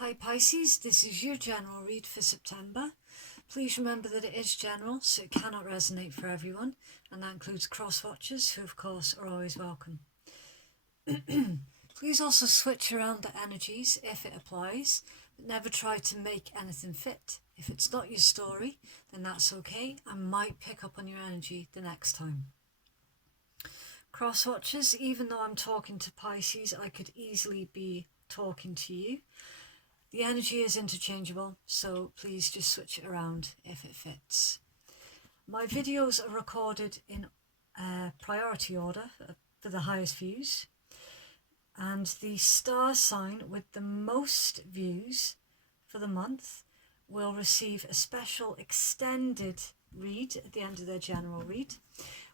Hi Pisces, this is your general read for September. Please remember that it is general, so it cannot resonate for everyone, and that includes cross-watchers, who of course are always welcome. Please also switch around the energies if it applies, but never try to make anything fit. If it's not your story, then that's okay. I might pick up on your energy the next time. Cross-watchers, even though I'm talking to Pisces, I could easily be talking to you. The energy is interchangeable, so please just switch it around if it fits. My videos are recorded in priority order for the highest views, and the star sign with the most views for the month will receive a special extended read at the end of their general read,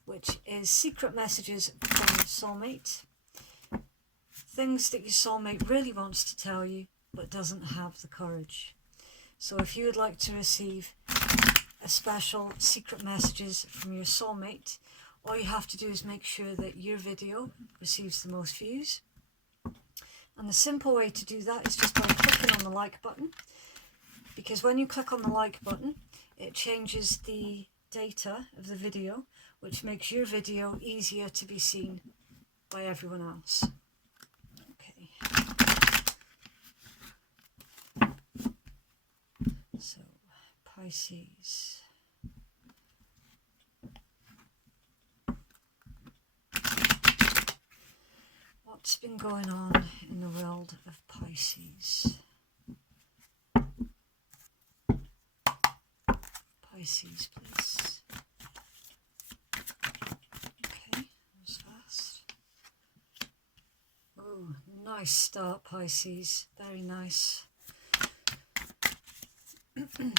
which is secret messages from your soulmate, things that your soulmate really wants to tell you but doesn't have the courage. So if you would like to receive a special secret messages from your soulmate, all you have to do is make sure that your video receives the most views. And the simple way to do that is just by clicking on the like button, because when you click on the like button, it changes the data of the video, which makes your video easier to be seen by everyone else. Okay. So, Pisces. What's been going on in the world of Pisces? Pisces, please. Okay, that was fast. Oh, nice start, Pisces. Very nice. Okay.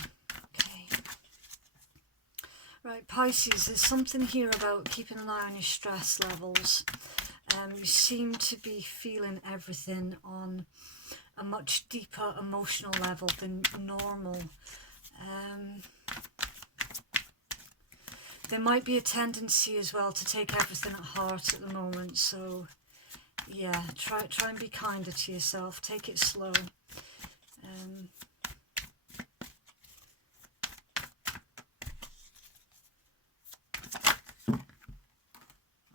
Right, Pisces, there's something here about keeping an eye on your stress levels. You seem to be feeling everything on a much deeper emotional level than normal. There might be a tendency as well to take everything at heart at the moment, so yeah, try and be kinder to yourself. Take it slow.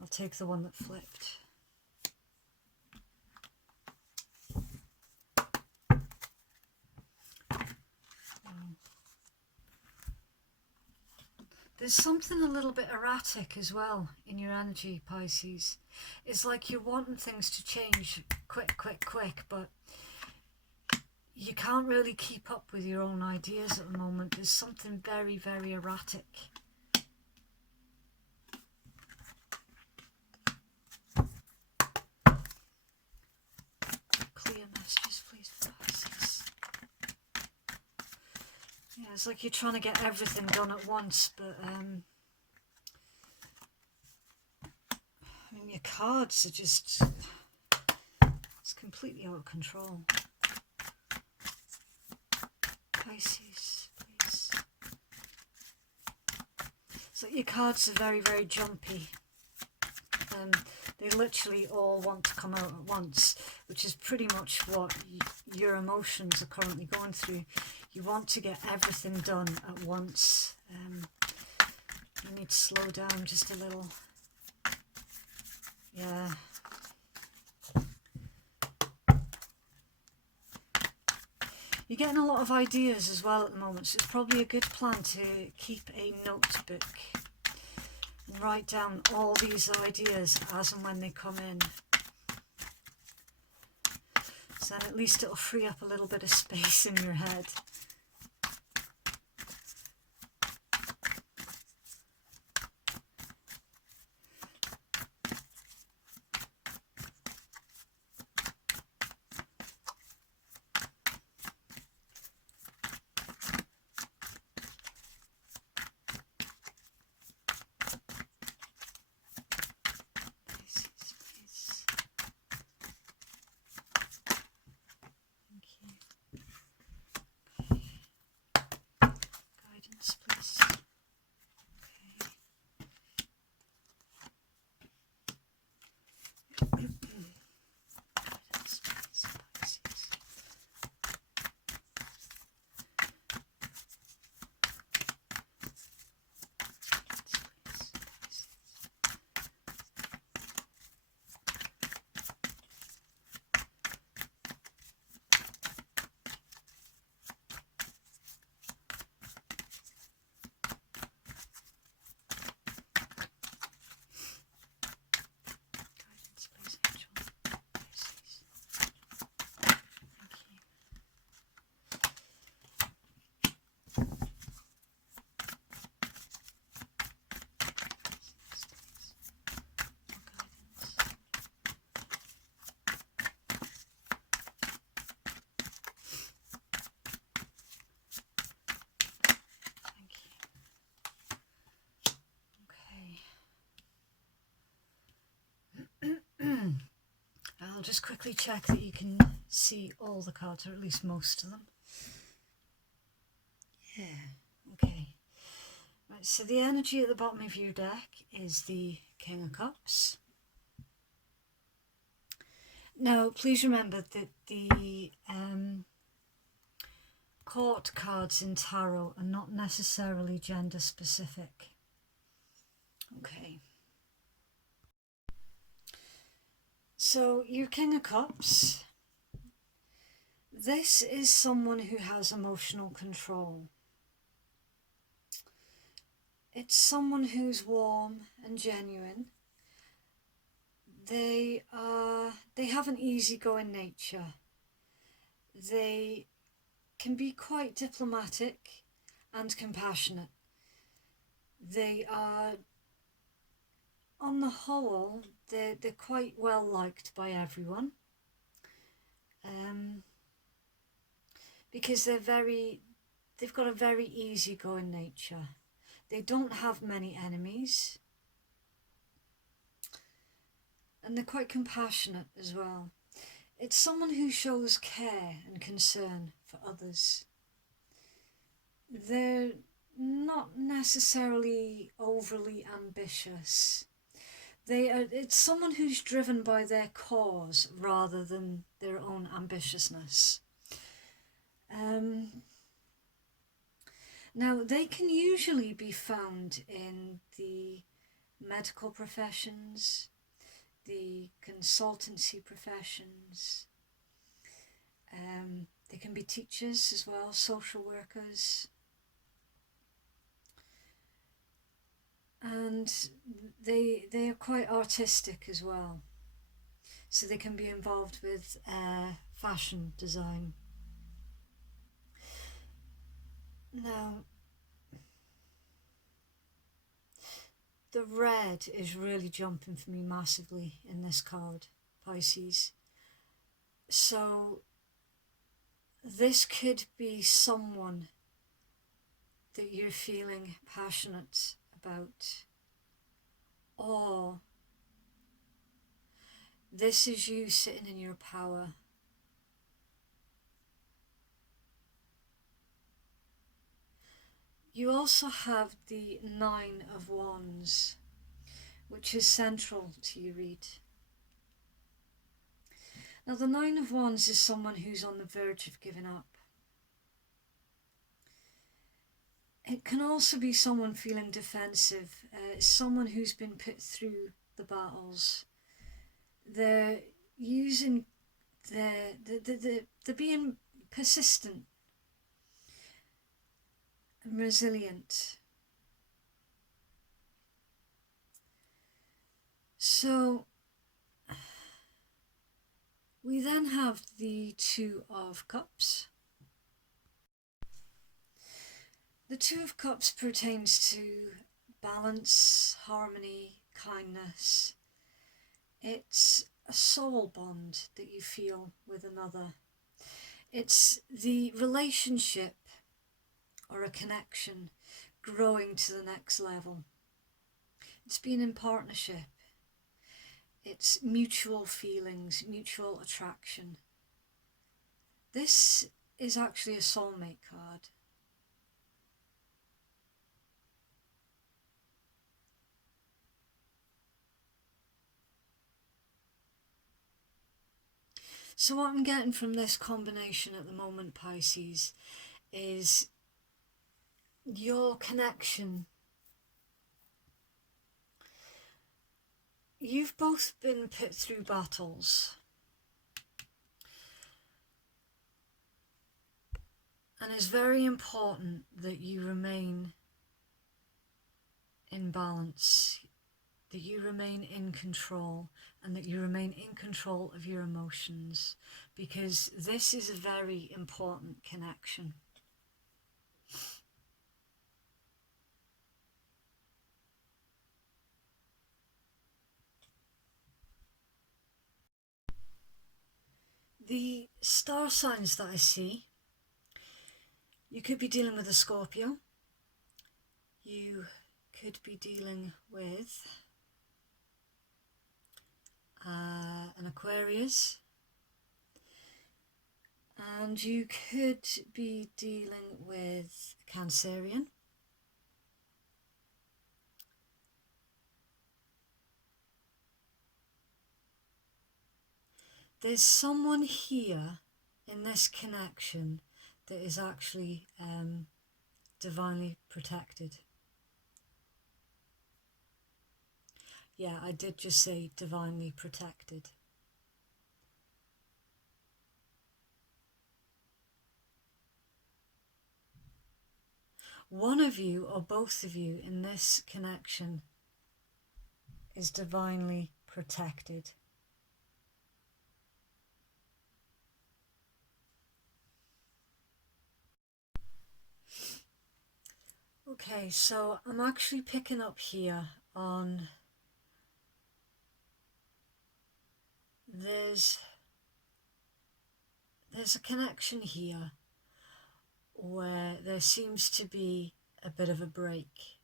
I'll take the one that flipped. There's something a little bit erratic as well in your energy, Pisces. It's like you're wanting things to change quick, but you can't really keep up with your own ideas at the moment. There's something very, very erratic. Clear messages, please, Pisces. Yeah, it's like you're trying to get everything done at once, but I mean, your cards are just, it's completely out of control. Pisces, please. So your cards are very, very jumpy. They literally all want to come out at once, which is pretty much what your emotions are currently going through. You want to get everything done at once. You need to slow down just a little. Yeah. You're getting a lot of ideas as well at the moment, so it's probably a good plan to keep a notebook and write down all these ideas as and when they come in. So then at least it'll free up a little bit of space in your head. quickly check that you can see all the cards, or at least most of them. Yeah, okay. Right, so the energy at the bottom of your deck is the King of Cups. Now, please remember that the court cards in tarot are not necessarily gender specific. Okay. So, your King of Cups, this is someone who has emotional control. It's someone who's warm and genuine. They have an easygoing nature. They can be quite diplomatic and compassionate. They are, on the whole, they're quite well liked by everyone. Because they've got a very easygoing nature. They don't have many enemies. And they're quite compassionate as well. It's someone who shows care and concern for others. They're not necessarily overly ambitious. It's someone who's driven by their cause rather than their own ambitiousness. Now, they can usually be found in the medical professions, the consultancy professions. They can be teachers as well, social workers. And they are quite artistic as well. So they can be involved with fashion design. Now, the red is really jumping for me massively in this card, Pisces. So this could be someone that you're feeling passionate about, or this is you sitting in your power. You also have the Nine of Wands, which is central to your read. Now, the Nine of Wands is someone who's on the verge of giving up. It can also be someone feeling defensive, someone who's been put through the battles. They're using they're being persistent and resilient. So we then have the Two of Cups. The Two of Cups pertains to balance, harmony, kindness. It's a soul bond that you feel with another. It's the relationship or a connection growing to the next level. It's being in partnership. It's mutual feelings, mutual attraction. This is actually a soulmate card. So what I'm getting from this combination at the moment, Pisces, is your connection. You've both been put through battles. And it's very important that you remain in balance, that you remain in control, and that you remain in control of your emotions, because this is a very important connection. The star signs that I see, you could be dealing with a Scorpio, you could be dealing with an Aquarius, And you could be dealing with Cancerian. There's someone here in this connection that is actually divinely protected. Yeah, I did just say divinely protected. One of you or both of you in this connection is divinely protected. Okay, so I'm actually picking up here on there's a connection here where there seems to be a bit of a break.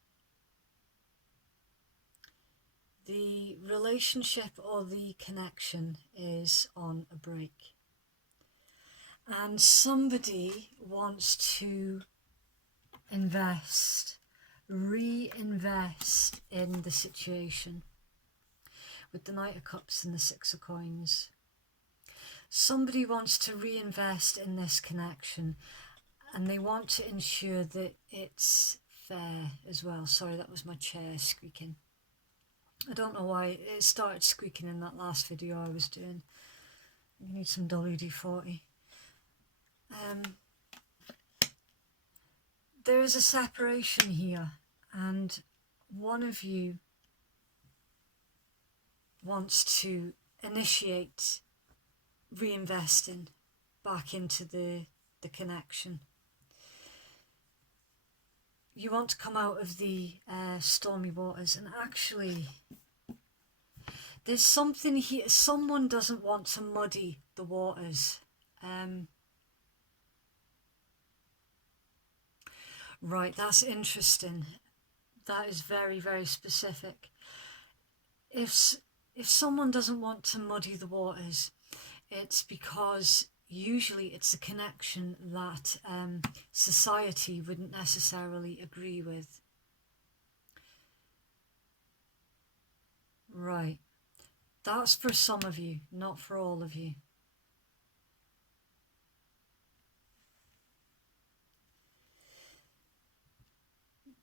The relationship or the connection is on a break. And somebody wants to reinvest in the situation with the Knight of Cups and the Six of Coins. Somebody wants to reinvest in this connection and they want to ensure that it's fair as well. Sorry, that was my chair squeaking. I don't know why it started squeaking in that last video I was doing. I need some WD-40. There is a separation here, and one of you wants to initiate reinvesting back into the connection. You want to come out of the stormy waters, and actually there's something here. Someone doesn't want to muddy the waters. Right, that's interesting. That is very, very specific. If someone doesn't want to muddy the waters, it's because usually it's a connection that society wouldn't necessarily agree with. Right. That's for some of you, not for all of you.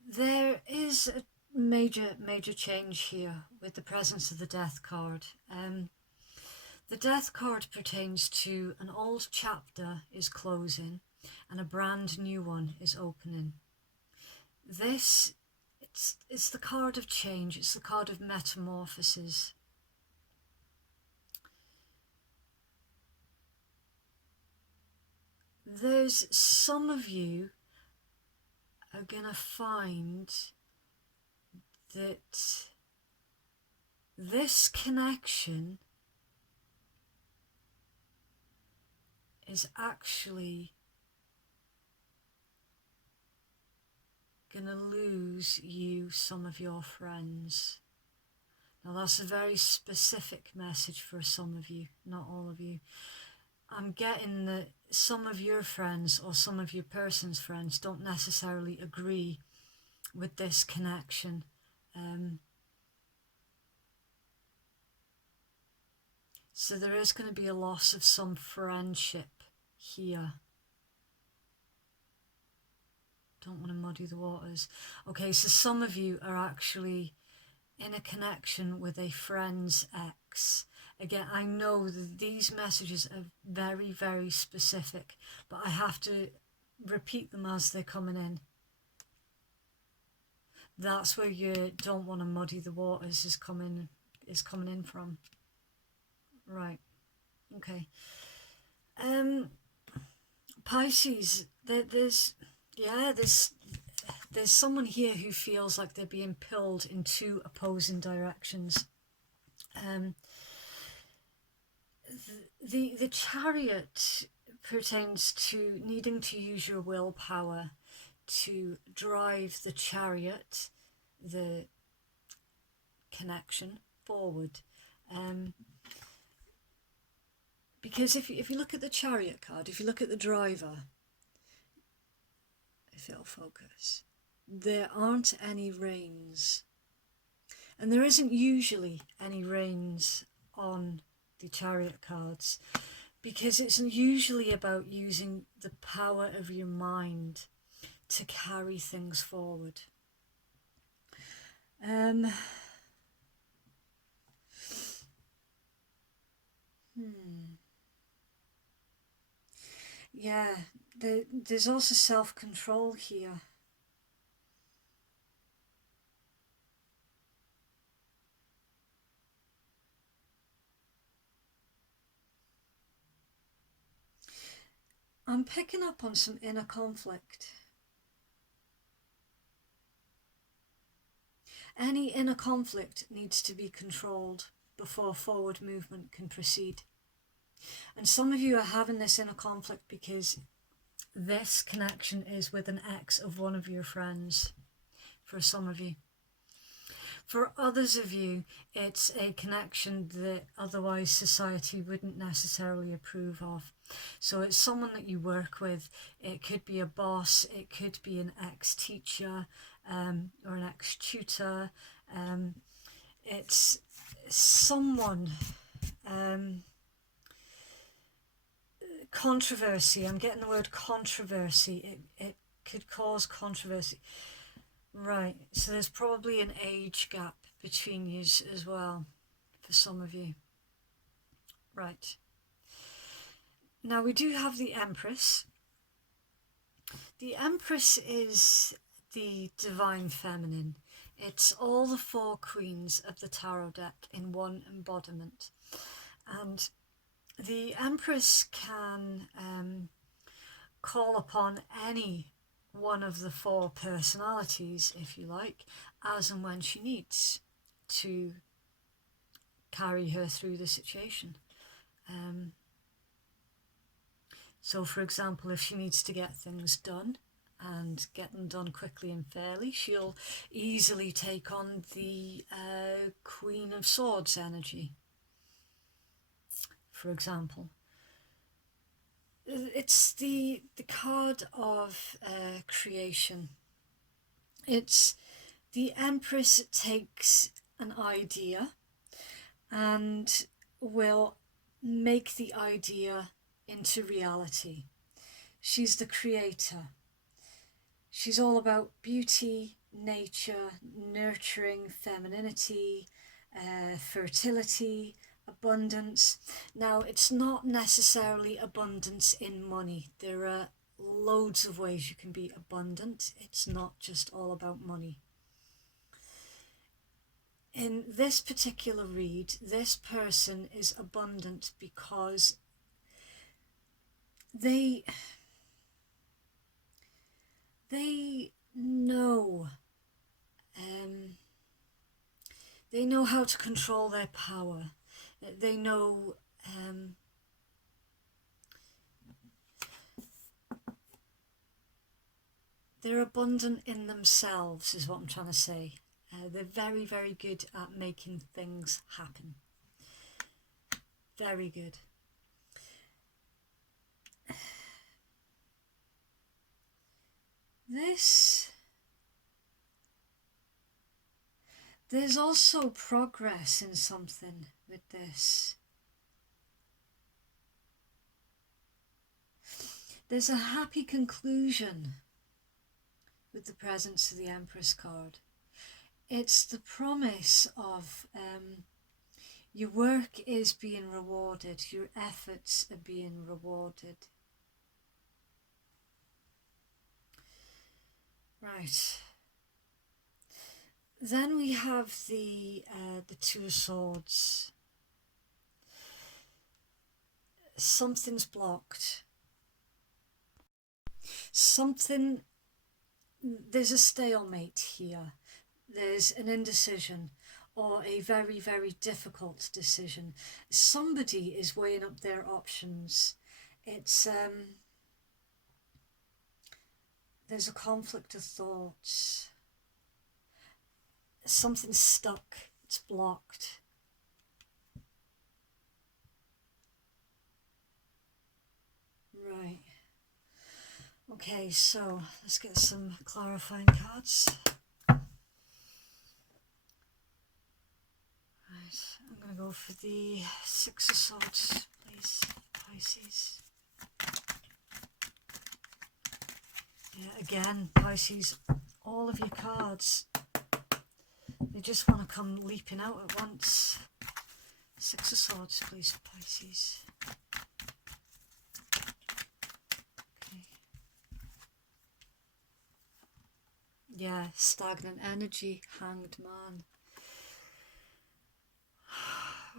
There is a major change here with the presence of the Death card. The Death card pertains to an old chapter is closing and a brand new one is opening. This, it's the card of change, it's the card of metamorphosis. There's some of you are going to find that this connection is actually going to lose you some of your friends. Now that's a very specific message for some of you, not all of you. I'm getting that some of your friends or some of your person's friends don't necessarily agree with this connection. So there is going to be a loss of some friendship here. Don't want to muddy the waters. Okay, so some of you are actually in a connection with a friend's ex. Again, I know that these messages are very, very specific, but I have to repeat them as they're coming in. That's where you don't want to muddy the waters is coming in from. Right. Okay. Pisces, there's someone here who feels like they're being pulled in two opposing directions. The Chariot pertains to needing to use your willpower to drive the chariot, the connection, forward. Because if you look at the Chariot card, if you look at the driver, if it'll focus, there aren't any reins. And there isn't usually any reins on the Chariot cards, because it's usually about using the power of your mind to carry things forward. Yeah, there's also self-control here. I'm picking up on some inner conflict. Any inner conflict needs to be controlled before forward movement can proceed. And some of you are having this inner conflict because this connection is with an ex of one of your friends, for some of you. For others of you, it's a connection that otherwise society wouldn't necessarily approve of. So it's someone that you work with. It could be a boss, it could be an ex-teacher or an ex-tutor. It's someone... controversy. I'm getting the word controversy. It could cause controversy. Right, so there's probably an age gap between you as well, for some of you. Right. Now we do have the Empress. The Empress is the divine feminine. It's all the 4 queens of the tarot deck in one embodiment. And the Empress can call upon any one of the 4 personalities, if you like, as and when she needs to carry her through the situation. So, for example, if she needs to get things done and get them done quickly and fairly, she'll easily take on the Queen of Swords energy, for example. It's the card of creation. It's the Empress takes an idea and will make the idea into reality. She's the creator. She's all about beauty, nature, nurturing, femininity, fertility, abundance. Now, it's not necessarily abundance in money. There are loads of ways you can be abundant. It's not just all about money. In this particular read, this person is abundant because they know how to control their power. They know they're abundant in themselves, is what I'm trying to say. They're very, very good at making things happen. Very good. There's also progress in something with this. There's a happy conclusion with the presence of the Empress card. It's the promise of your work is being rewarded, your efforts are being rewarded. Right. Then we have the 2 of Swords. Something's blocked. There's a stalemate here. There's an indecision or a very, very difficult decision. Somebody is weighing up their options. It's there's a conflict of thoughts. Something's stuck, it's blocked. Okay, so let's get some clarifying cards. Right, I'm going to go for the Six of Swords, please, Pisces. Yeah, again, Pisces, all of your cards, they just want to come leaping out at once. Six of Swords, please, Pisces. Okay. Yeah, stagnant energy, Hanged Man.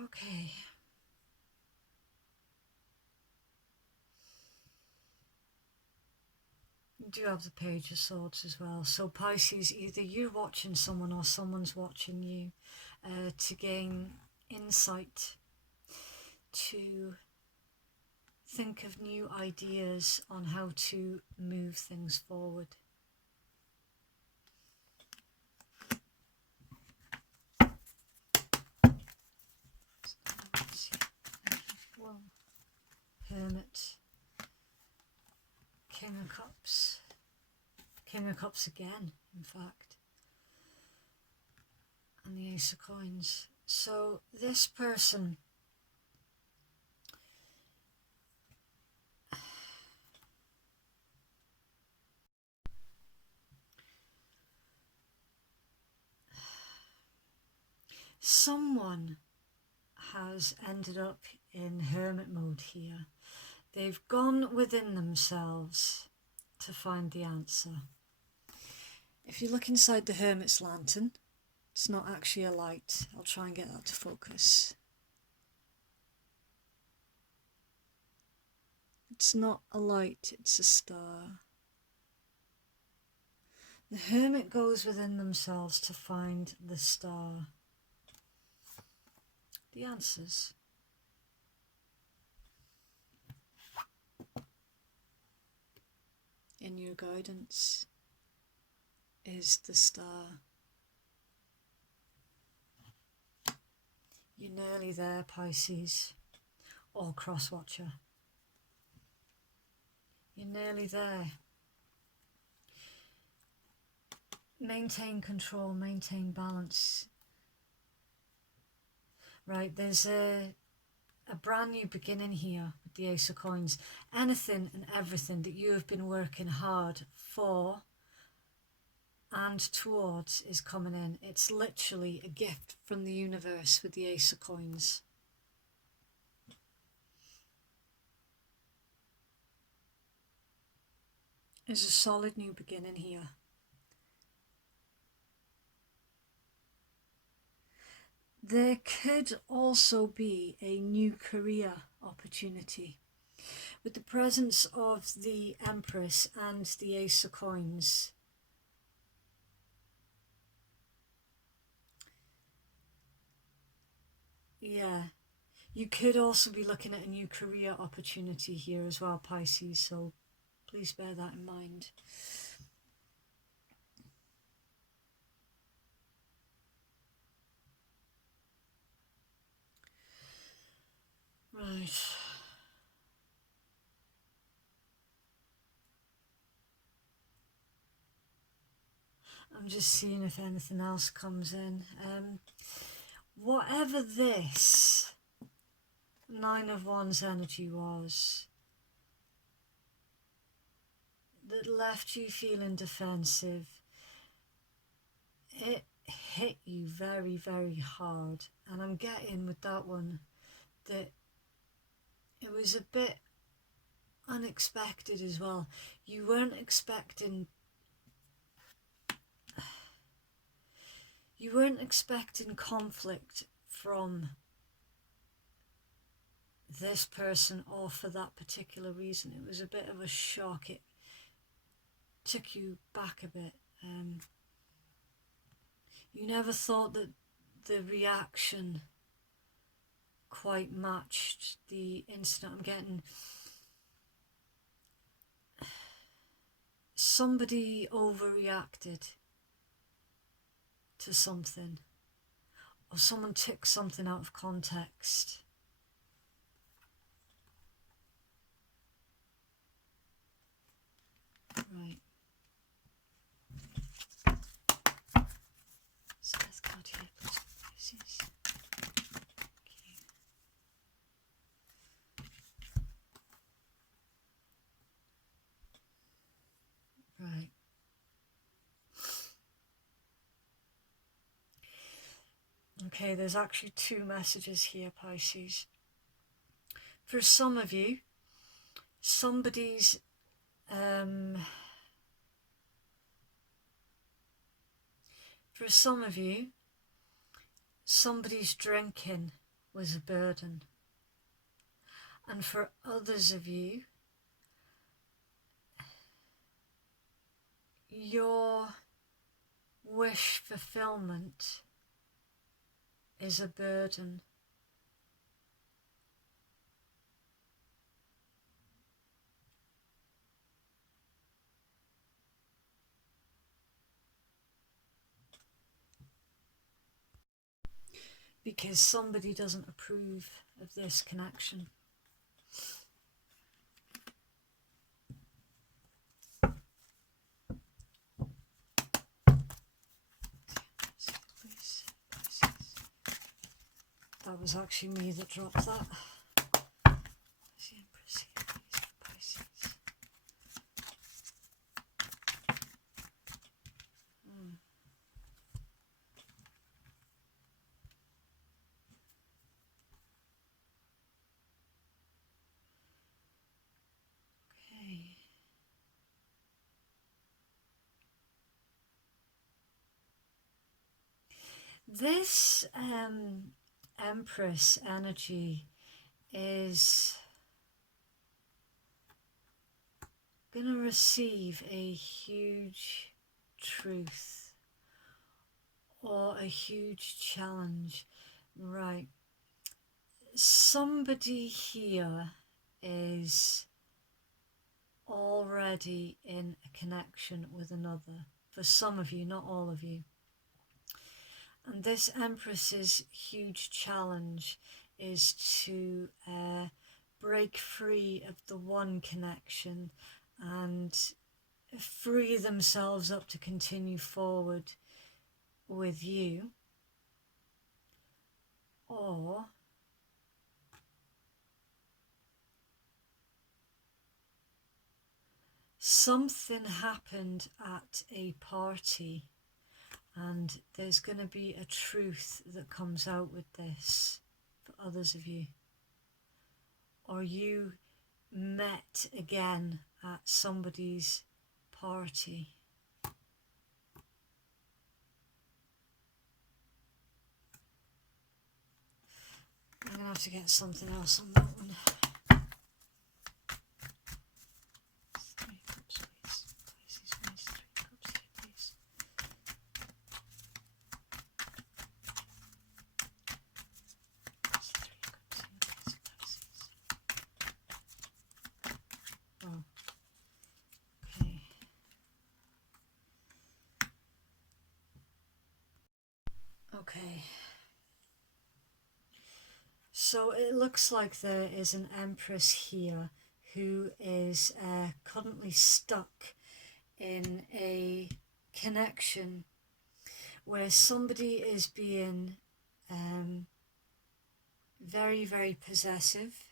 Okay. You do have the Page of Swords as well. So Pisces, either you're watching someone or someone's watching you to gain insight, to think of new ideas on how to move things forward. Whoa. Hermit, King of Cups, King of Cups again, in fact, and the Ace of Coins. So this person, someone has ended up in hermit mode here. They've gone within themselves to find the answer. If you look inside the hermit's lantern, it's not actually a light. I'll try and get that to focus. It's not a light, it's a star. The hermit goes within themselves to find the star. The answers. In your guidance is the star. You're nearly there, Pisces, or Cross-Watcher. You're nearly there. Maintain control, maintain balance. Right, there's a brand new beginning here with the Ace of Coins. Anything and everything that you have been working hard for and towards is coming in. It's literally a gift from the universe with the Ace of Coins. There's a solid new beginning here. There could also be a new career opportunity. With the presence of the Empress and the Ace of Coins, yeah, you could also be looking at a new career opportunity here as well, Pisces, so please bear that in mind. Right. I'm just seeing if anything else comes in. Whatever this Nine of Wands energy was that left you feeling defensive, it hit you very, very hard. And I'm getting with that one that it was a bit unexpected as well. You weren't expecting conflict from this person or for that particular reason. It was a bit of a shock. It took you back a bit. You never thought that the reaction quite matched the incident. I'm getting somebody overreacted to something, or someone took something out of context. Right. So let's go to here, please, Pisces. Right. Okay, there's actually two messages here, Pisces. For some of you, somebody's somebody's drinking was a burden. And for others of you, your wish fulfillment is a burden. Because somebody doesn't approve of this connection. That was actually me that dropped that. The Empress here, please, for Pisces. Okay. This Empress energy is going to receive a huge truth or a huge challenge. Right. Somebody here is already in a connection with another. For some of you, not all of you. And this Empress's huge challenge is to break free of the one connection and free themselves up to continue forward with you. Or something happened at a party and there's going to be a truth that comes out with this for others of you. Or you met again at somebody's party. I'm going to have to get something else on that one. Three cups, please. Pisces, please. 3 cups here, please. That's 3 cups here, please, Pisces. Oh. Okay. Okay. So it looks like there is an Empress here who is currently stuck in a connection where somebody is being very, very possessive.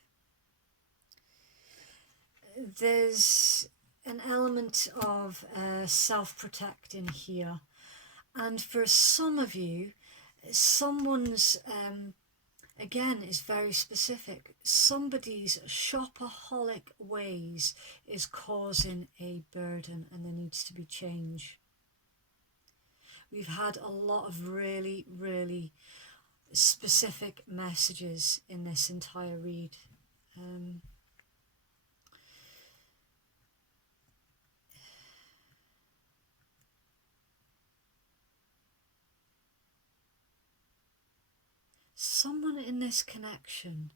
There's an element of self-protecting here. And for some of you, someone's again, is very specific. Somebody's shopaholic ways is causing a burden and there needs to be change. We've had a lot of really, really specific messages in this entire read. Someone in this connection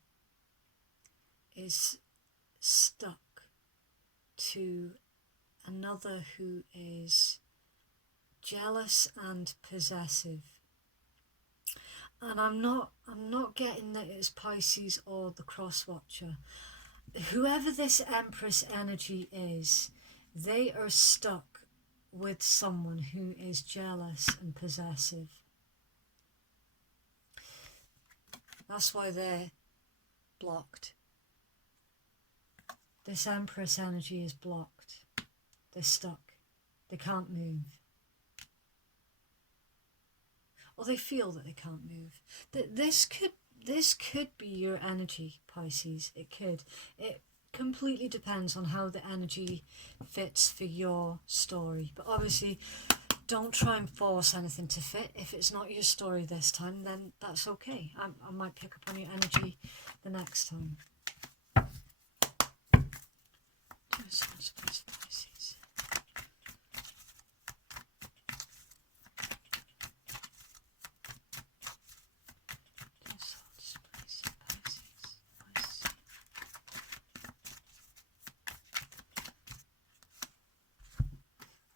is stuck to another who is jealous and possessive. And I'm not getting that it's Pisces or the cross watcher. Whoever this Empress energy is, They are stuck with someone who is jealous and possessive. That's why they're blocked. This Empress energy is blocked. They're stuck. They can't move. Or they feel that they can't move. This could be your energy, Pisces. It could. It completely depends on how the energy fits for your story. But obviously, don't try and force anything to fit. If it's not your story this time, then that's okay. I might pick up on your energy the next time. Pisces.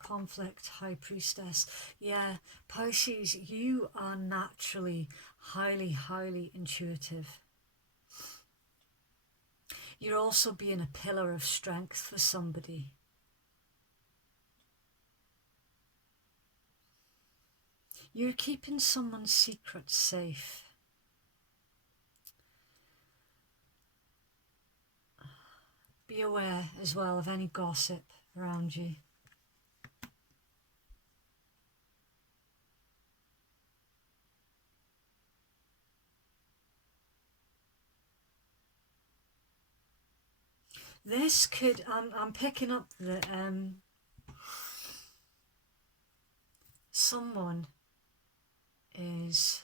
Conflict, High Priestess. Yeah, Pisces, you are naturally highly intuitive. You're also being a pillar of strength for somebody. You're keeping someone's secret safe. Be aware as well of any gossip around you. This could, I'm picking up that someone is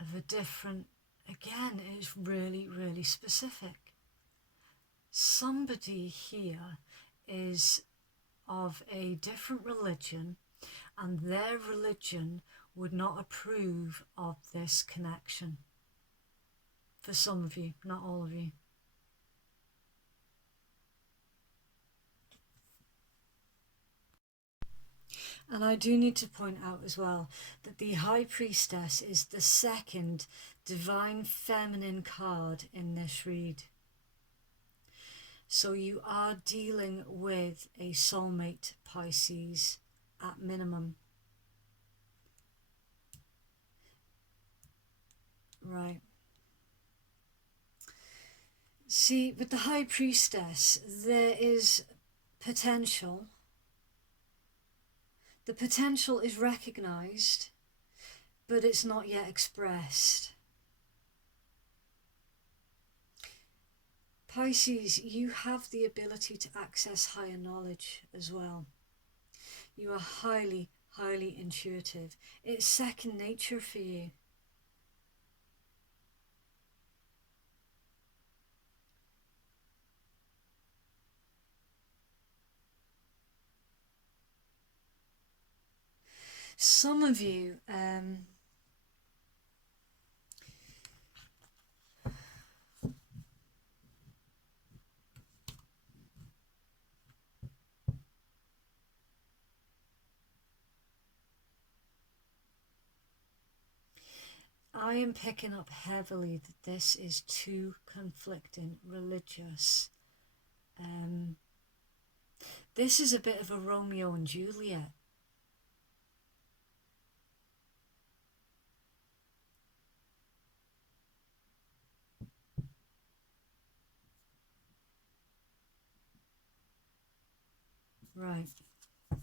of a different, again, it is really specific. Somebody here is of a different religion, and their religion would not approve of this connection. For some of you, not all of you. And I do need to point out as well that the High Priestess is the second divine feminine card in this read. So you are dealing with a soulmate, Pisces, at minimum. Right. See, with the High Priestess, there is potential. The potential is recognized, but it's not yet expressed. Pisces, you have the ability to access higher knowledge as well. You are highly intuitive. It's second nature for you. Some of you, I am picking up heavily that this is two conflicting religious. This is a bit of a Romeo and Juliet. Right. And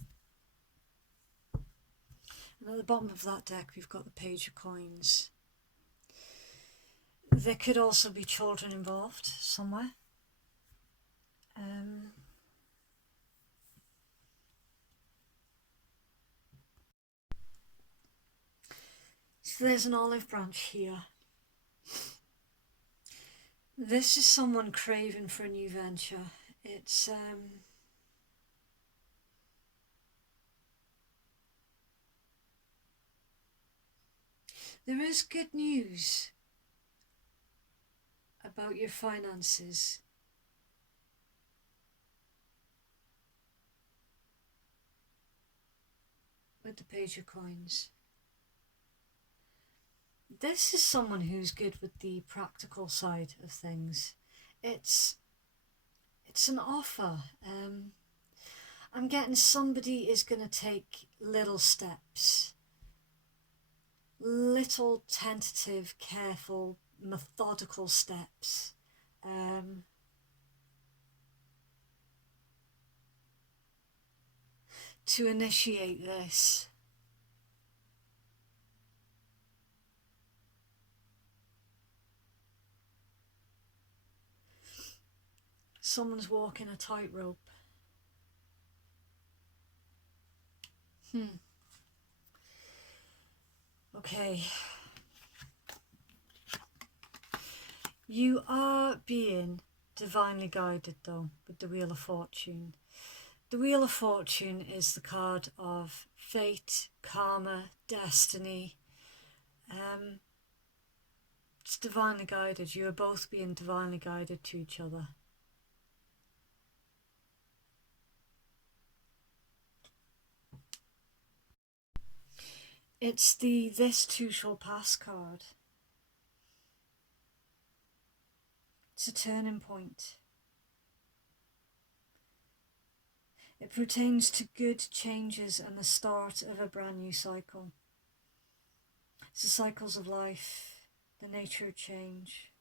at the bottom of that deck, we've got the Page of Coins. There could also be children involved somewhere. So there's an olive branch here. This is someone craving for a new venture. It's there is good news about your finances. With the Page of Coins. This is someone who's good with the practical side of things. It's It's an offer. I'm getting somebody is going to take little steps, little tentative, careful, methodical steps. To initiate this. Someone's walking a tightrope. Okay. You are being divinely guided though with the Wheel of Fortune. The Wheel of Fortune is the card of fate, karma, destiny. It's divinely guided. You are both being divinely guided to each other. It's the This Too Shall Pass card. It's a turning point. It pertains to good changes and the start of a brand new cycle. It's the cycles of life, the nature of change.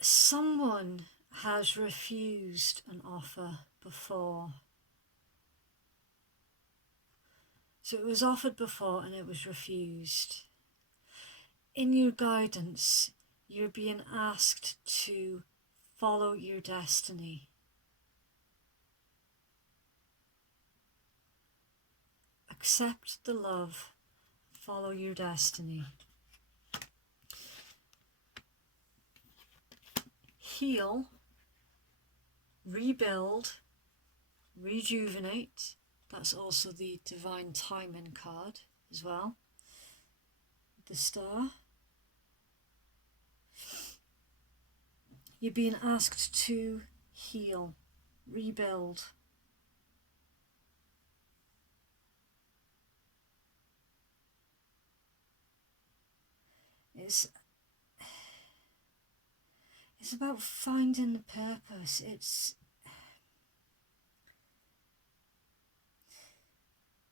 Someone has refused an offer before. So it was offered before and it was refused. In your guidance, you're being asked to follow your destiny. Accept the love, follow your destiny. Heal, rebuild, rejuvenate. That's also the Divine Timing card as well. The Star. You're being asked to heal, rebuild. It's about finding the purpose.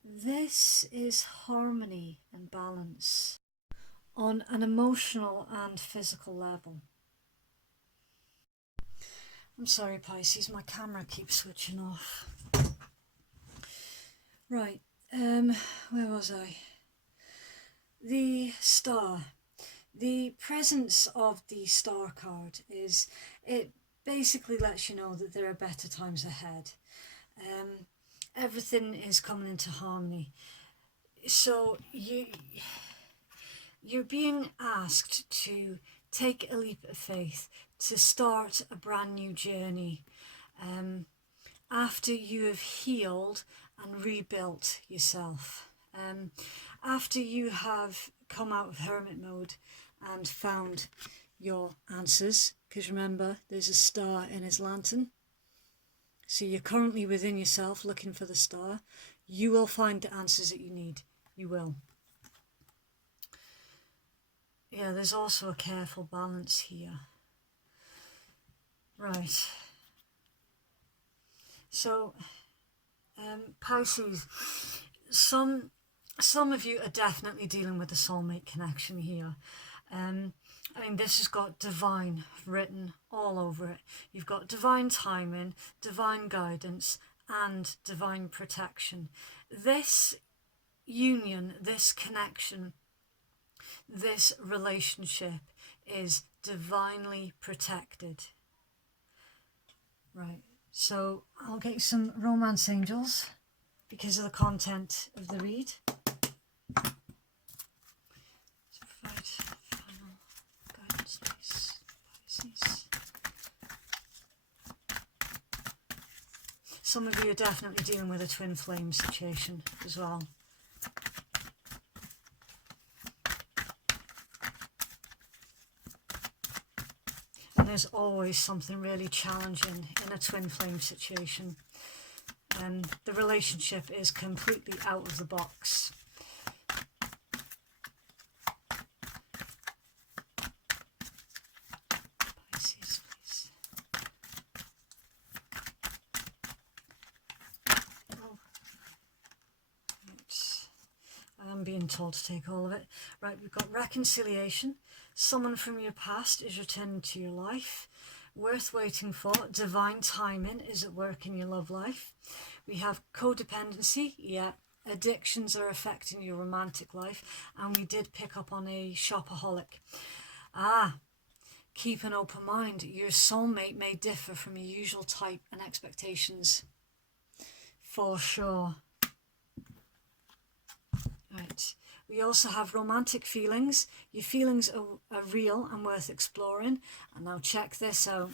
This is harmony and balance on an emotional and physical level. I'm sorry, Pisces, my camera keeps switching off. Right, where was I? The Star. The presence of the Star card is, it basically lets you know that there are better times ahead. Everything is coming into harmony. So you're being asked to take a leap of faith, to start a brand new journey after you have healed and rebuilt yourself. After you have come out of hermit mode and found your answers, because remember, there's a star in his lantern. So you're currently within yourself looking for the star. You will find the answers that you need. You will. Yeah, there's also a careful balance here. Right. So, Pisces, some of you are definitely dealing with a soulmate connection here. I mean, this has got divine written all over it. You've got divine timing, divine guidance, and divine protection. This union, this connection, this relationship is divinely protected. Right, so I'll get some romance angels because of the content of the read. To provide final guidance, please, Pisces. Some of you are definitely dealing with a twin flame situation as well. And there's always something really challenging in a twin flame situation. And the relationship is completely out of the box. I'm being told to take all of it. Right, we've got reconciliation. Someone from your past is returning to your life. Worth waiting for. Divine timing is at work in your love life. We have codependency. Yeah, addictions are affecting your romantic life. And we did pick up on a shopaholic. Keep an open mind. Your soulmate may differ from your usual type and expectations. For sure. Right. We also have romantic feelings. Your feelings are real and worth exploring. And now check this out.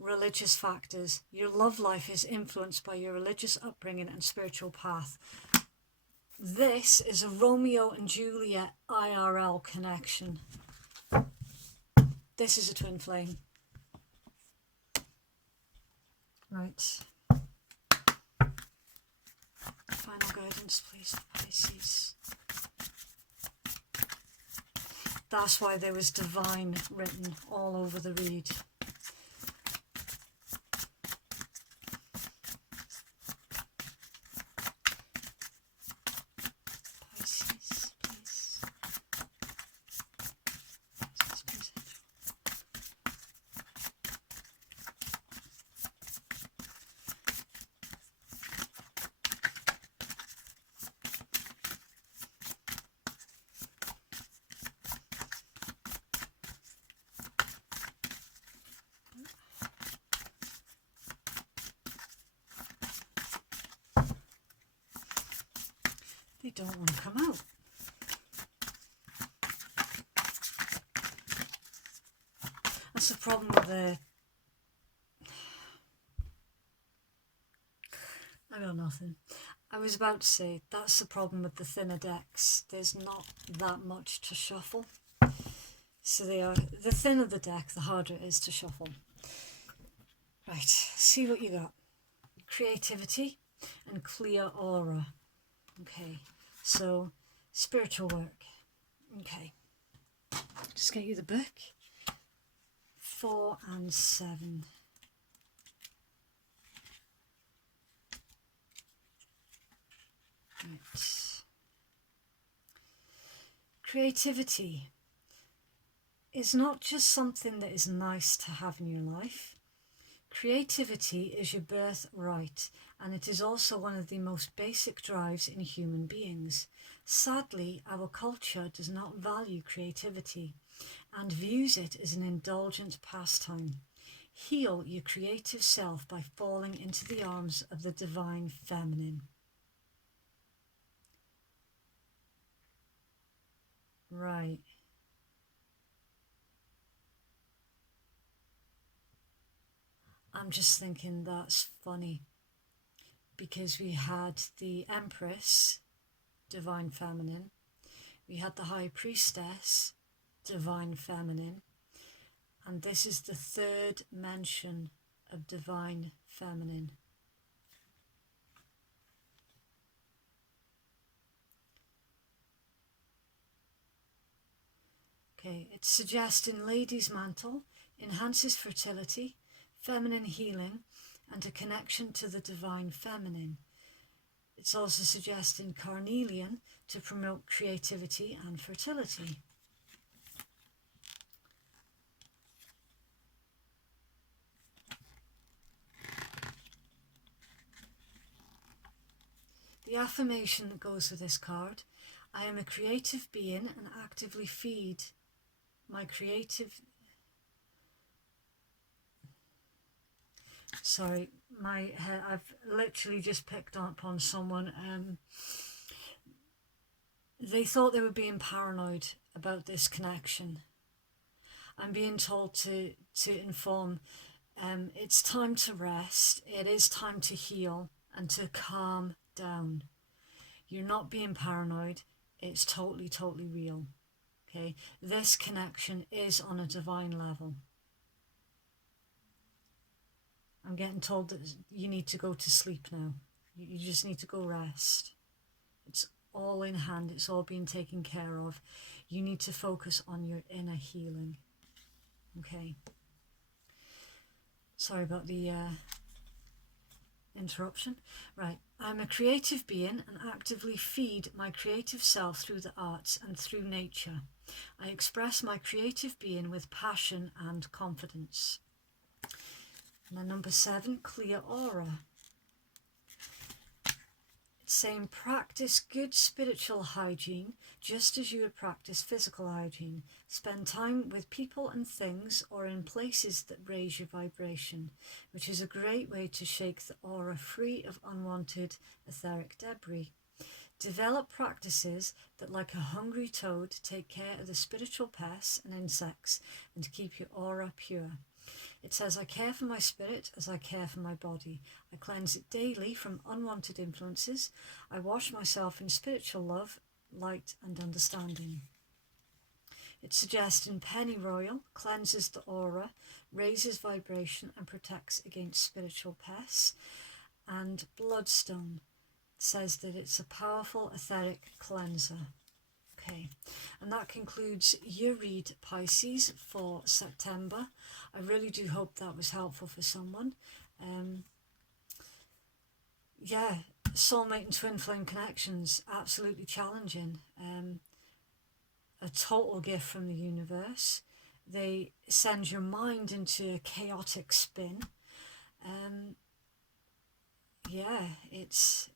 Religious factors. Your love life is influenced by your religious upbringing and spiritual path. This is a Romeo and Juliet IRL connection. This is a twin flame. Right. Final guidance, please, Pisces. That's why there was divine written all over the read. Pisces, please. They don't want to come out. That's the problem with the... I got nothing. I was about to say, that's the problem with the thinner decks. There's not that much to shuffle. So they are... The thinner the deck, the harder it is to shuffle. Right, see what you got. Creativity and clear aura. Okay, so spiritual work. Okay, just get you the book. 4 and 7. Right. Creativity is not just something that is nice to have in your life. Creativity is your birthright, and it is also one of the most basic drives in human beings. Sadly, our culture does not value creativity and views it as an indulgent pastime. Heal your creative self by falling into the arms of the divine feminine. Right. I'm just thinking that's funny because we had the Empress, divine feminine. We had the High Priestess, divine feminine. And this is the third mention of divine feminine. Okay, it's suggesting lady's mantle enhances fertility, feminine healing, and a connection to the divine feminine. It's also suggesting carnelian to promote creativity and fertility. The affirmation that goes with this card: I am a creative being and actively feed my creative... Sorry, my head, I've literally just picked up on someone. They thought they were being paranoid about this connection. I'm being told to inform it's time to rest, it is time to heal and to calm down. You're not being paranoid, it's totally real. Okay, this connection is on a divine level. I'm getting told that you need to go to sleep now. You just need to go rest. It's all in hand, it's all being taken care of. You need to focus on your inner healing. Okay. Sorry about the interruption. Right. I'm a creative being and actively feed my creative self through the arts and through nature. I express my creative being with passion and confidence. And then number 7, clear aura. It's saying practice good spiritual hygiene just as you would practice physical hygiene. Spend time with people and things or in places that raise your vibration, which is a great way to shake the aura free of unwanted etheric debris. Develop practices that, like a hungry toad, take care of the spiritual pests and insects and keep your aura pure. It says, I care for my spirit as I care for my body. I cleanse it daily from unwanted influences. I wash myself in spiritual love, light and understanding. It suggests in pennyroyal, cleanses the aura, raises vibration and protects against spiritual pests. And bloodstone says that it's a powerful etheric cleanser. Okay, and that concludes your read, Pisces, for September. I really do hope that was helpful for someone. Yeah, soulmate and twin flame connections, absolutely challenging. A total gift from the universe. They send your mind into a chaotic spin. Yeah, it's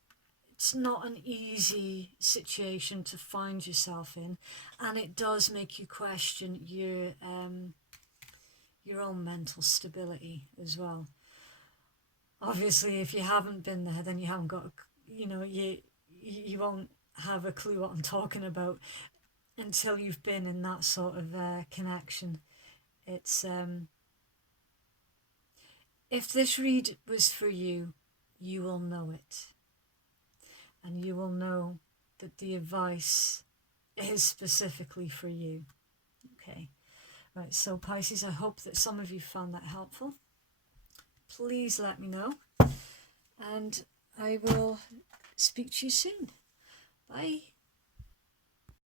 not an easy situation to find yourself in, and it does make you question your own mental stability as well. Obviously, if you haven't been there, then you haven't got, you won't have a clue what I'm talking about until you've been in that sort of connection. It's if this read was for you, you will know it. And you will know that the advice is specifically for you. Okay, right, so Pisces, I hope that some of you found that helpful. Please let me know, and I will speak to you soon. Bye.